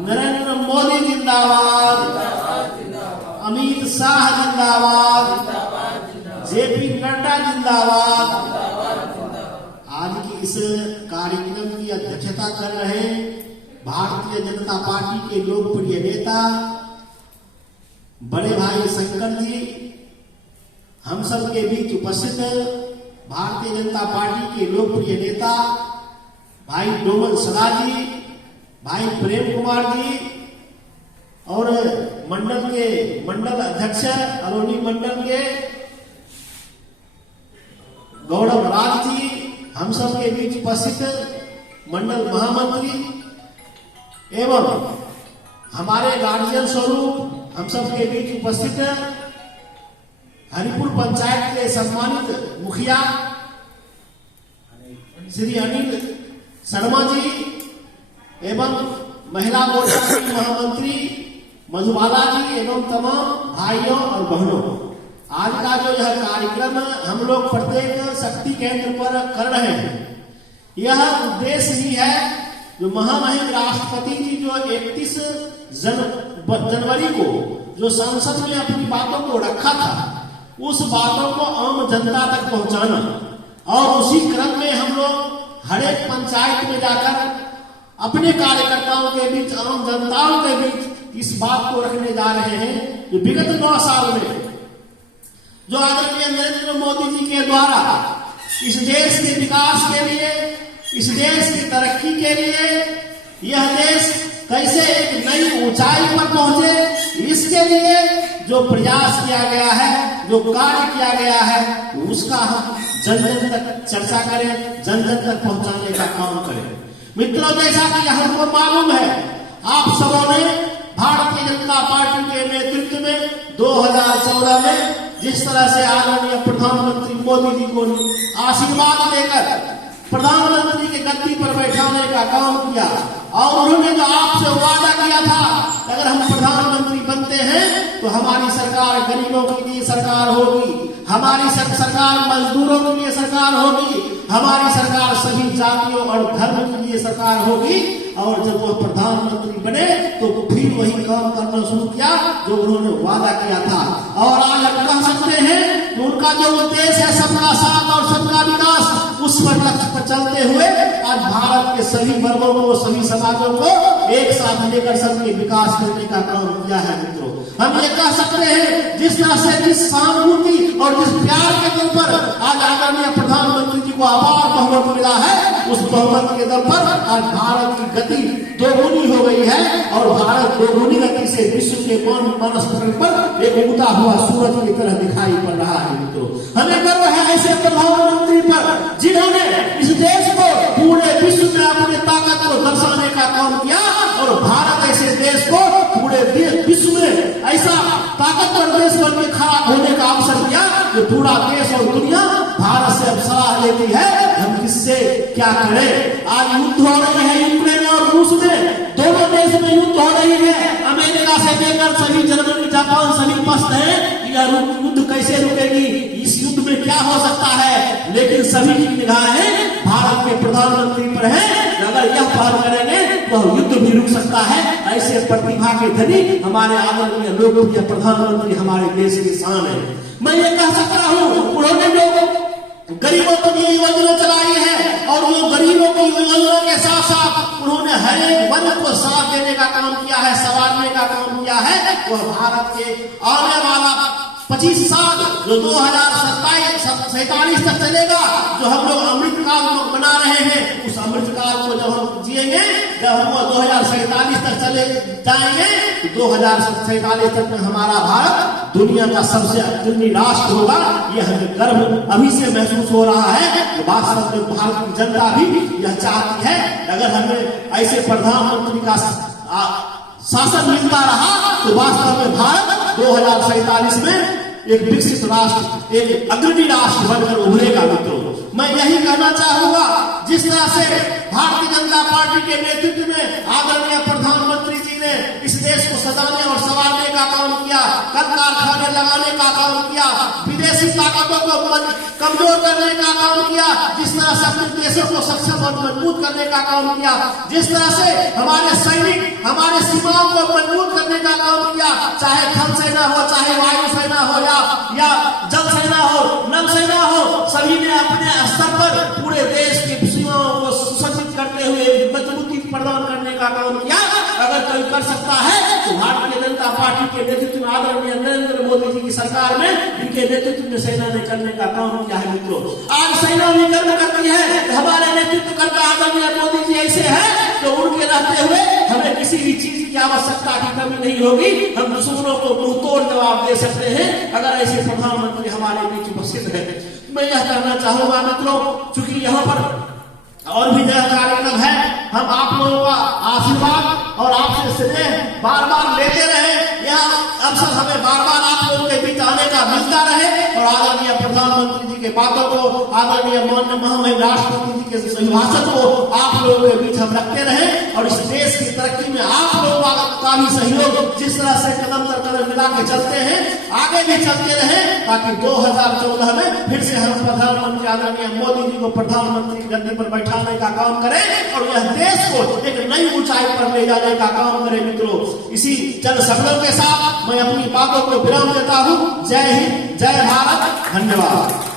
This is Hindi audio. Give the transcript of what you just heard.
नरेंद्र मोदी जिंदाबाद, अमित शाह जिंदाबाद, जेपी नड्डा जिंदाबाद। आज की इस कार्यक्रम की अध्यक्षता कर रहे भारतीय जनता पार्टी के लोकप्रिय नेता बड़े भाई शंकर जी, हम सब के बीच उपस्थित भारतीय जनता पार्टी के लोकप्रिय नेता भाई डोमन सदा जी, भाई प्रेम कुमार जी और मंडल अध्यक्ष अरोनी मंडल के गौरव राज जी, हम सब के बीच उपस्थित मंडल महामंत्री एवं हमारे गार्जियन स्वरूप हम सब के बीच उपस्थित हरिपुर पंचायत के सम्मानित मुखिया श्री अनिल शर्मा जी एवं महिला मोर्चा की महामंत्री मधुबाला जी एवं तमाम भाइयों और बहनों, आज का जो यह कार्यक्रम हम लोग प्रत्येक शक्ति केंद्र पर कर रहे हैं, यह उद्देश्य ही है जो महामहिम राष्ट्रपति जी जो 31 जनवरी को जो संसद में अपनी बातों को रखा था, उस बातों को आम जनता तक पहुंचाना, और उसी क्रम में हम लोग हर एक पंचायत में जाकर अपने कार्यकर्ताओं के बीच, आम जनताओं के बीच इस बात को रखने जा रहे हैं जो विगत 9 साल में जो आदरणीय नरेंद्र मोदी जी के द्वारा इस देश के विकास के लिए, इस देश की तरक्की के लिए, यह देश कैसे एक नई ऊंचाई पर पहुंचे, इसके लिए जो प्रयास किया गया है, जो कार्य किया गया है, उसका हम जन जन तक चर्चा करें, जन जन तक पहुंचाने का काम करें। मित्रों, जैसा कि हमको मालूम है, आप सबों ने भारतीय जनता पार्टी के नेतृत्व में 2014 में जिस तरह से आदरणीय प्रधानमंत्री मोदी जी को आशीर्वाद देकर प्रधानमंत्री के गद्दी पर बैठाने का काम किया, और उन्होंने जो आपसे वादा किया था अगर हम प्रधानमंत्री बनते हैं तो हमारी सरकार गरीबों के लिए सरकार होगी, हमारी सरकार मजदूरों के लिए सरकार होगी, हमारी सरकार सभी जातियों और धर्म के लिए सरकार होगी। और जब वो प्रधानमंत्री बने तो फिर वही काम करना शुरू किया जो उन्होंने वादा किया था। और आज हम कह सकते हैं कि उनका जो उद्देश्य है सबका साथ और सबका विकास, उस पर लक्ष्य पर चलते हुए आज भारत के सभी वर्गों को, सभी समाजों को एक साथ लेकर सबके विकास करने का काम किया है। मित्रों, हम ये कह सकते हैं जिस तरह से जिस सहानुभूति और जिस प्यार के दल पर आज आदरणीय प्रधानमंत्री जी को अपार बहुमत मिला है, उस बहुमत के दल पर आज भारत की गति दोगुनी हो गई है और भारत दोगुनी गति से विश्व के मानस पटल पर एक उगता हुआ सूरज की तरह दिखाई पड़ रहा है। मित्रों, हमें गर्व है ऐसे प्रधानमंत्री पर जिन्होंने इस देश को पूरे विश्व में अपने ताकत को दर्शाने का काम किया, और भारत ऐसे देश को पूरे विश्व में ऐसा ताकतवर देश बन के खड़ा होने का अवसर दिया कि पूरा देश और दुनिया भारत से अब सलाह लेती है हम किससे क्या करें। आज युद्ध हो रही है यूक्रेन और रूस में, दोनों देश में युद्ध हो रही है। अमेरिका से लेकर सभी जर्मनी, जापान सभी पस्त है यह युद्ध कैसे रुकेगी, इस युद्ध में क्या हो सकता है, लेकिन सभी की निगाहें भारत के प्रधानमंत्री पर है। अगर यह पहल करेंगे तो युद्ध भी रुक सकता है। ऐसे प्रतिभा के धनी हमारे आदरणीय लोकप्रिय प्रधानमंत्री हमारे देश की शान है। मैं ये कह सकता हूँ, उन्होंने जो गरीबों के लिए योजना चलाई है और वो गरीबों की योजनाओं के साथ साथ उन्होंने हर एक वर्ग को साथ देने का काम किया है, संवारने का काम किया है। वह भारत के आने वाला 25 साल जो 2047 तक चलेगा, जो हम लोग अमृत काल बना रहे हैं, उस अमृत काल को जब हम जिएंगे, जब हम 2047 तक चले जाएंगे, 2047 तक में हमारा भारत दुनिया का सबसे अग्रणी राष्ट्र होगा। यह हमें गर्व अभी से महसूस हो रहा है कि वास्तव में भारत की जनता भी यह चाहती है। अगर हमें ऐसे प्रधानमंत्री का शासन मिलता रहा तो वास्तव में भारत 2047 में एक विकसित राष्ट्र, एक अग्रणी राष्ट्र बनकर उभरेगा। मित्रों, मैं यही कहना चाहूंगा, जिस तरह से भारतीय जनता पार्टी के नेतृत्व में आदरणीय प्रधानमंत्री जी ने इस देश को सजाने और संवारने का काम किया, कल कारखाने नजर लगाने का काम किया, विदेशी ताकतों को कमजोर करने का काम किया, जिस तरह से अपने देशों को सक्षम और मजबूत करने का काम किया, जिस तरह से हमारे सैनिक हमारे सीमाओं को मजबूत करने का काम किया, चाहे थल सेना हो, चाहे वायु सेना हो, या जल सेना हो, नभ सेना हो, सभी ने अपने स्तर पर पूरे देश की सीमाओं को सुसज्जित करते हुए मजबूती प्रदान करने का काम किया। अगर कोई कर सकता है तो भारतीय जनता पार्टी के नेतृत्व में आदरणीय नरेंद्र मोदी जी की सरकार में, इनके नेतृत्व में सेना ने करने का काम किया है। मित्रों, आज सेना भी कर्म करती है, हमारे नेतृत्व करता आदरणीय मोदी जी ऐसे है तो उनके रहते हुए हमें किसी भी चीज की आवश्यकता की कमी नहीं होगी। हम दुश्मनों को मुंहतोड़ जवाब दे सकते हैं अगर ऐसे प्रधानमंत्री हमारे बीच उपस्थित है। मैं यह कहना चाहूंगा मित्रों, चूंकि यहाँ पर और भी नया कार्यक्रम है, हम आप लोगों का आशीर्वाद और आपसे स्नेह बार बार लेते रहे, यह अवसर हमें बार बार आप लोगों के बीच आने का मिलता रहे और आदरणीय प्रधानमंत्री जी के बातों को, आदरणीय महामहिम राष्ट्रपति जी के अभिभाषण को आप लोगों के बीच हम रखते रहे और इस देश की तरक्की में आप लोगों का भी सहयोग, जिस तरह से कदम दर कदम मिला के चलते हैं, आगे भी चलते रहे, ताकि 2014 में फिर से हम प्रधानमंत्री आदरणीय मोदी जी को प्रधानमंत्री गद्दी पर बैठाने का काम करें और यह देश को एक नई ऊंचाई पर ले जाने का काम करें। मित्रों, इसी जन शब्दों के साथ मैं अपनी बातों को विराम देता हूं। जय हिंद, जय भारत, धन्यवाद।